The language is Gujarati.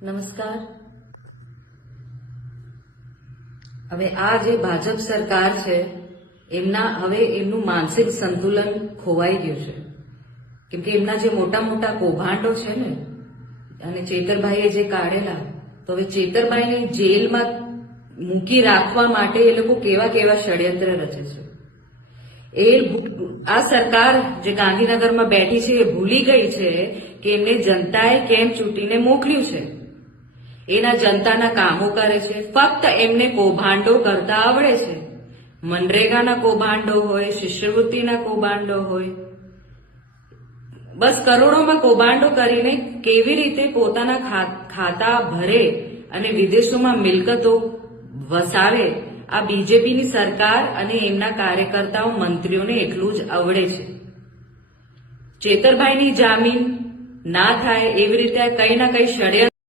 નમસ્કાર. હવે આ જે ભાજપ સરકાર છે એમનું માનસિક સંતુલન ખોવાઈ ગયું છે, કેમ કે એમના જે મોટા મોટા કૌભાંડો છે ને, અને ચેતરભાઈએ જે કાઢેલા, તો હવે ચેતરભાઈને જેલમાં મૂકી રાખવા માટે એ લોકો કેવા કેવા ષડયંત્ર રચે છે. આ સરકાર જે ગાંધીનગરમાં બેઠી છે એ ભૂલી ગઈ છે કે એમને જનતાએ કેમ ચૂંટીને મોકલ્યું છે. એના જનતાના કામો કરે છે, ફક્ત એમને કૌભાંડો કરતા આવડે છે. મનરેગાના કૌભાંડો હોય, શિષ્યવૃત્તિના કૌભાંડો હોય, બસ કરોડોમાં કૌભાંડો કરીને કેવી રીતે પોતાના ખાતા ભરે અને વિદેશોમાં મિલકતો વસાવે, આ બીજેપીની સરકાર અને એમના કાર્યકર્તાઓ મંત્રીઓને એટલું જ આવડે છે. ચેતરભાઈની જામીન ના થાય એવી રીતે કઈ ના કઈ ષડયંત્ર